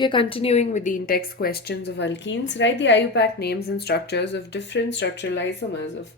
We are continuing with the Intext questions of alkenes. Write the IUPAC names and structures of different structural isomers of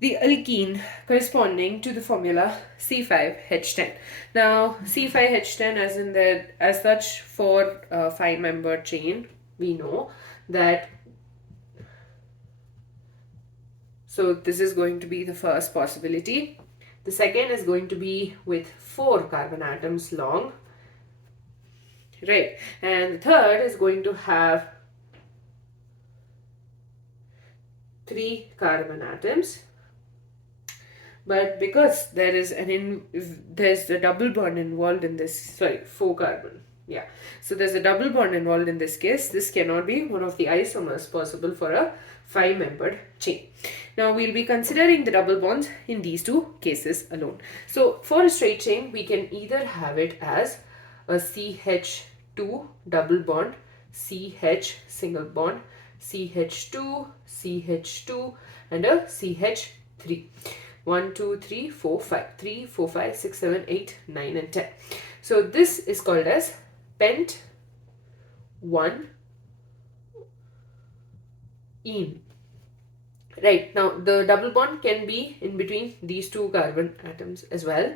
the alkene corresponding to the formula C5H10. Now, C5H10 as such for a 5-membered chain, we know that. So this is going to be the first possibility. The second is going to be with 4 carbon atoms long. Right, and the third is going to have 3 carbon atoms, but because there's a double bond involved in this, 4 carbon, yeah, so there's a double bond involved in this case. This cannot be one of the isomers possible for a 5-membered chain. Now we'll be considering the double bonds in these 2 cases alone. So for a straight chain, we can either have it as a CH2 double bond, CH single bond, CH2, CH2, and a CH3. 1, 2, 3, 4, 5. 3, 4, 5, 6, 7, 8, 9, and 10. So this is called as pent 1 ene. Right, now the double bond can be in between these 2 carbon atoms as well.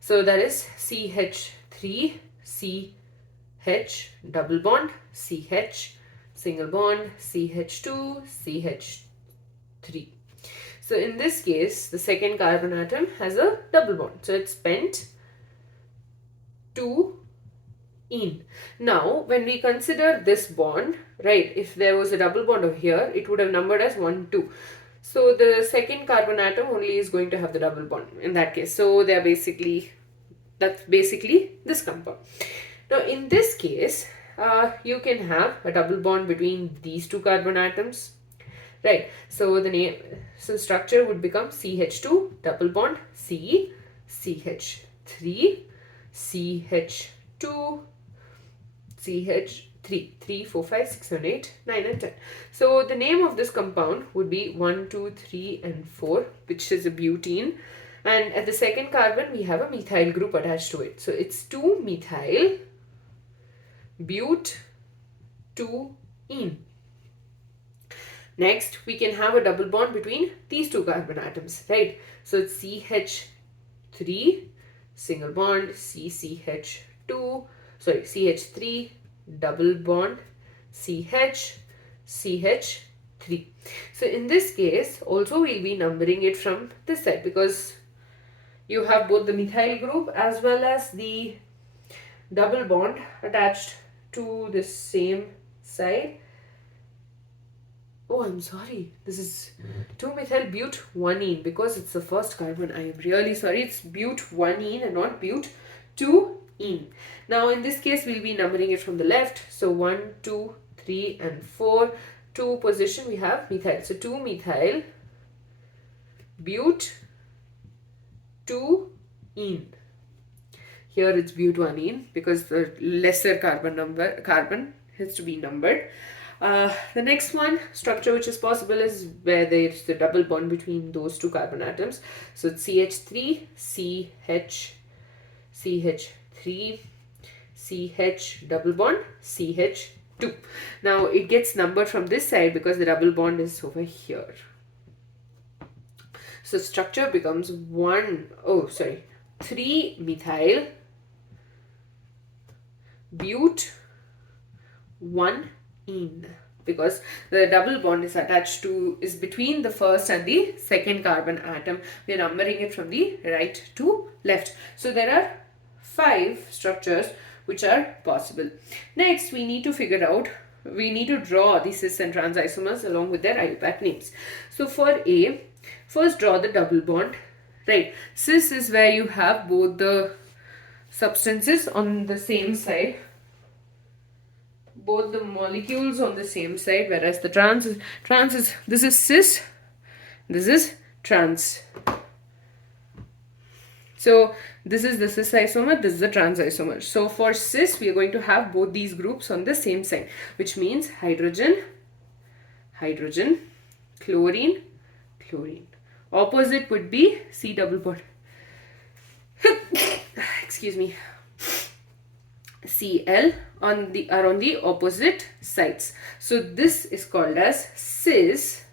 So that is CH3, CH double bond, CH single bond, CH2, CH3. So in this case, the second carbon atom has a double bond. So it's pent 2 ene. Now, when we consider this bond, right, if there was a double bond over here, it would have numbered as 1, 2. So the second carbon atom only is going to have the double bond in that case. So that's basically this compound. Now, in this case, you can have a double bond between these 2 carbon atoms, right? So the structure would become CH2 double bond C, CH3, CH2, CH3, 3, 4, 5, 6, 7, 8, 9, and 10. So the name of this compound would be 1, 2, 3, and 4, which is a butene. And at the second carbon, we have a methyl group attached to it. So it's 2-methyl but 2-ene. Next, we can have a double bond between these 2 carbon atoms, right? So it's CH3 single bond, CH3 double bond, CH, CH3. So in this case, also we'll be numbering it from this side because you have both the methyl group as well as the double bond attached to the same side. Oh, I'm sorry. This is 2-methyl but 1-ene because it's the first carbon. I am really sorry. It's but 1-ene and not but 2-ene. Now, in this case, we'll be numbering it from the left. So 1, 2, 3, and 4. 2 position, we have methyl. So 2-methyl but 2-ene. Here it's but 1-ene because the lesser carbon has to be numbered. The next one structure which is possible is where there's the double bond between those 2 carbon atoms. So it's CH3, CH3, CH double bond, CH2. Now it gets numbered from this side because the double bond is over here. So structure becomes 3-methyl but 1-ene because the double bond is between the first and the second carbon atom. We are numbering it from the right to left. So there are 5 structures which are possible. Next, we need to draw the cis and trans isomers along with their IUPAC names. So for A, first draw the double bond, right? Cis is where you have both the substances on the same side, both the molecules on the same side, whereas the trans is this is cis, this is trans. So this is the cis isomer, this is the trans isomer. So for cis, we are going to have both these groups on the same side, which means hydrogen, hydrogen, chlorine, chlorine. Opposite would be C double bond. Excuse me. Cl are on the opposite sides. So this is called as cis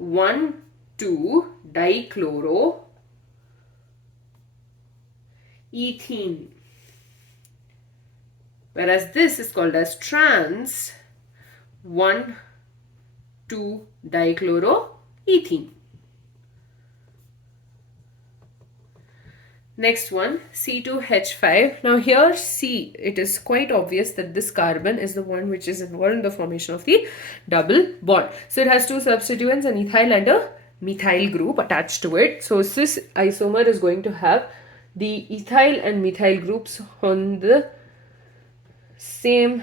1,2 dichloroethene. Whereas this is called as trans 1,2 dichloroethene. Next one, C2H5. Now here C, it is quite obvious that this carbon is the one which is involved in the formation of the double bond. So it has two substituents, an ethyl and a methyl group attached to it. So cis isomer is going to have the ethyl and methyl groups on the same,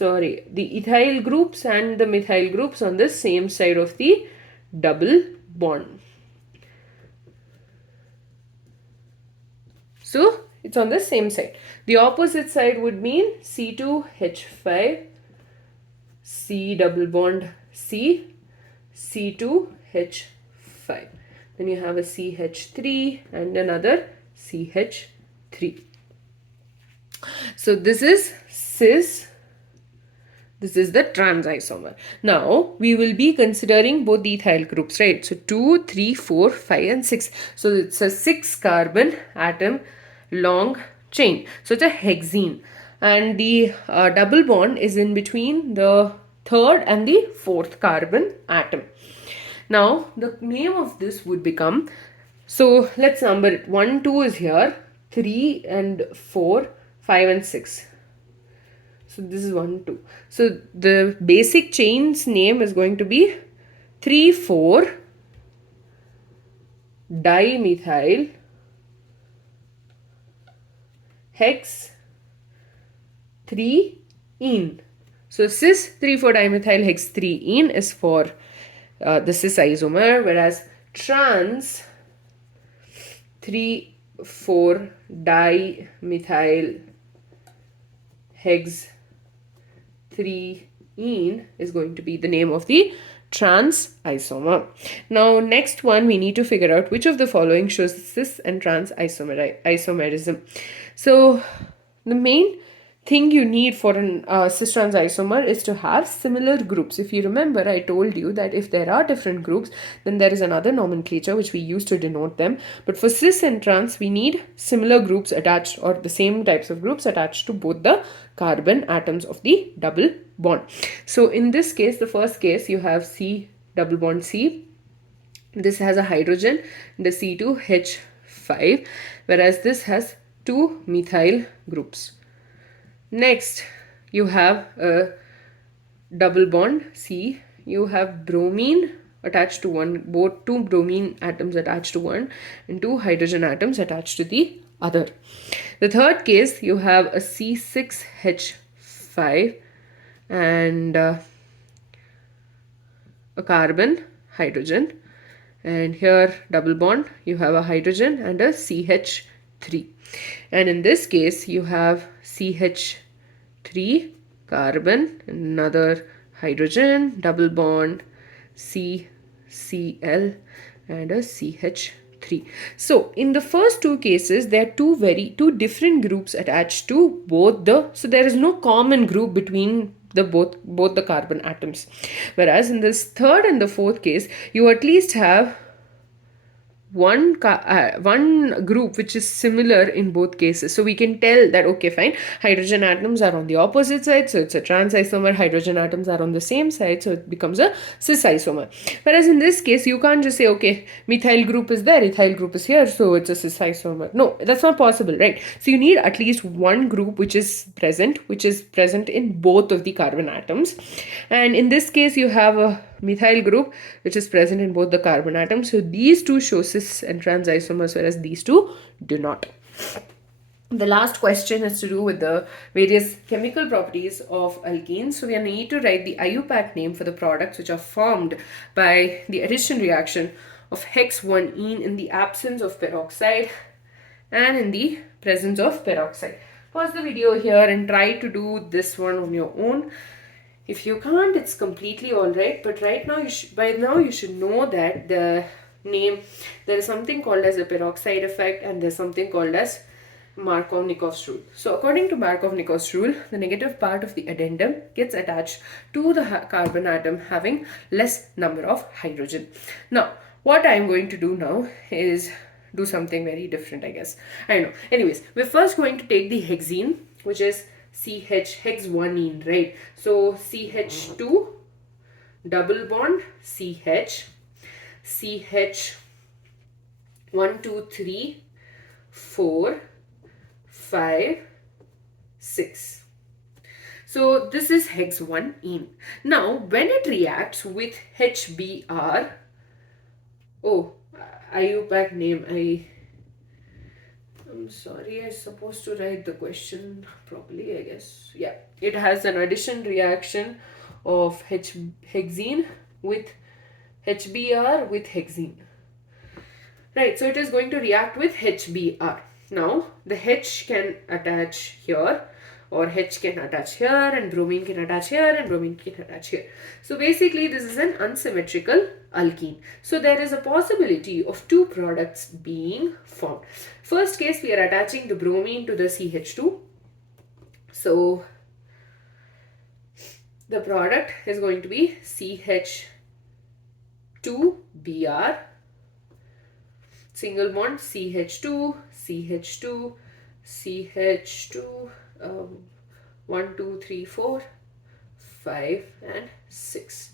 the ethyl groups and the methyl groups on the same side of the double bond. So it's on the same side. The opposite side would mean C2H5, C double bond C, C2H5. Then you have a CH3 and another CH3. So this is cis. This is the trans isomer. Now, we will be considering both the ethyl groups, right? So, 2, 3, 4, 5 and 6. So, it's a 6 carbon atom long chain. So, it's a hexene. And the double bond is in between the third and the fourth carbon atom. Now, the name of this would become, so let's number it. 1, 2 is here, 3 and 4, 5 and 6. So this is 1, 2. So the basic chain's name is going to be 3, 4 dimethyl hex 3-ene. So cis 3,4 dimethyl hex 3-ene is for the cis isomer, whereas trans 3,4 dimethyl hex 3-ene is going to be the name of the trans isomer. Now next one, we need to figure out which of the following shows cis and trans isomerism. So the main thing you need for an cis-trans isomer is to have similar groups. If you remember, I told you that if there are different groups, then there is another nomenclature which we use to denote them. But for cis and trans, we need similar groups attached, or the same types of groups attached to both the carbon atoms of the double bond. So in this case, the first case, you have C double bond C. This has a hydrogen, the C2H5, whereas this has two methyl groups. Next, you have a double bond C. You have bromine attached to one, both two bromine atoms attached to one and two hydrogen atoms attached to the other. The third case, you have a C6H5 and a carbon hydrogen, and here double bond, you have a hydrogen and a CH3. And in this case, you have CH3 carbon, another hydrogen, double bond, CCl and a CH3. So in the first two cases, there are two different groups attached to both the, so there is no common group between the both the carbon atoms. Whereas in this third and the fourth case, you at least have one group which is similar in both cases. So we can tell that, okay, fine, hydrogen atoms are on the opposite side, so it's a trans isomer. Hydrogen atoms are on the same side, so it becomes a cis isomer. Whereas in this case, you can't just say, okay, methyl group is there, ethyl group is here, so it's a cis isomer. No, that's not possible, right? So you need at least one group which is present in both of the carbon atoms. And in this case, you have a methyl group which is present in both the carbon atoms. So these two show cis and trans isomers, whereas these two do not. The last question is to do with the various chemical properties of alkenes. So we need to write the IUPAC name for the products which are formed by the addition reaction of hex 1-ene in the absence of peroxide and in the presence of peroxide. Pause the video here and try to do this one on your own. If you can't, it's completely alright, but right now, by now you should know that the name, there is something called as a peroxide effect and there's something called as Markovnikov's rule. So according to Markovnikov's rule, the negative part of the addendum gets attached to the carbon atom having less number of hydrogen. Now, what I'm going to do now is do something very different, I guess. I know. Anyways, we're first going to take the hexene, which is CH, hex-1-ene, right? So CH2, double bond, CH, CH, 1, 2, 3, 4, 5, 6. So this is hex-1-ene. Now, when it reacts with HBr, oh, IUPAC name, I'm sorry, I'm supposed to write the question properly, I guess. Yeah, it has an addition reaction of hexene with HBr with hexene. Right, so it is going to react with HBr. Now, the H can attach here, or H can attach here, and bromine can attach here, and bromine can attach here. So basically, this is an unsymmetrical alkene. So there is a possibility of two products being formed. First case, we are attaching the bromine to the CH2. So the product is going to be CH2Br, single bond CH2, CH2, CH2, 1, 2, 3, 4, 5, and 6.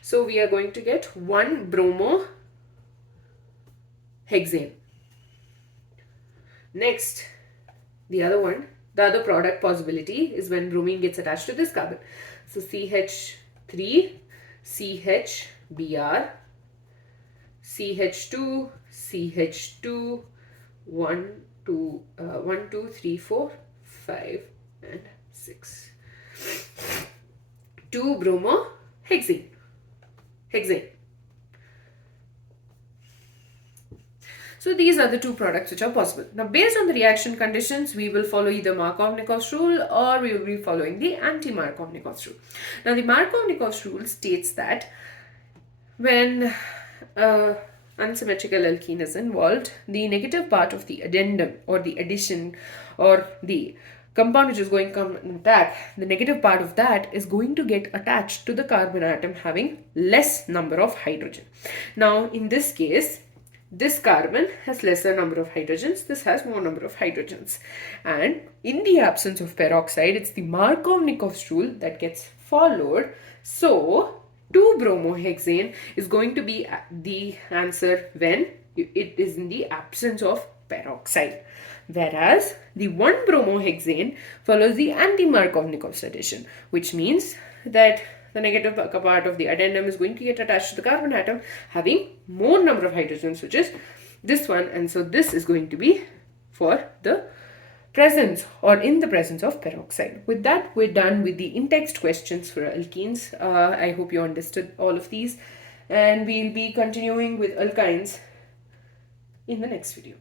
So we are going to get one bromo hexane. Next, the other product possibility is when bromine gets attached to this carbon. So CH3, CHBr, CH2, CH2, 1, 2, 3, 4, 5, and 6. 2 bromo hexane. So these are the two products which are possible. Now, based on the reaction conditions, we will follow either Markovnikov's rule or we will be following the anti-Markovnikov's rule. Now, the Markovnikov's rule states that when unsymmetrical alkene is involved, the negative part of the addendum or the addition or the compound which is going to come in attack, the negative part of that is going to get attached to the carbon atom having less number of hydrogen. Now, in this case, this carbon has lesser number of hydrogens, this has more number of hydrogens. And in the absence of peroxide, it's the Markovnikov's rule that gets followed. So, 2-bromohexane is going to be the answer when it is in the absence of peroxide. Whereas the 1-bromohexane follows the anti-Markovnikov's addition, which means that the negative part of the addendum is going to get attached to the carbon atom having more number of hydrogens, which is this one. And so this is going to be for the presence or in the presence of peroxide. With that, we're done with the in-text questions for alkenes. I hope you understood all of these, and we'll be continuing with alkynes in the next video.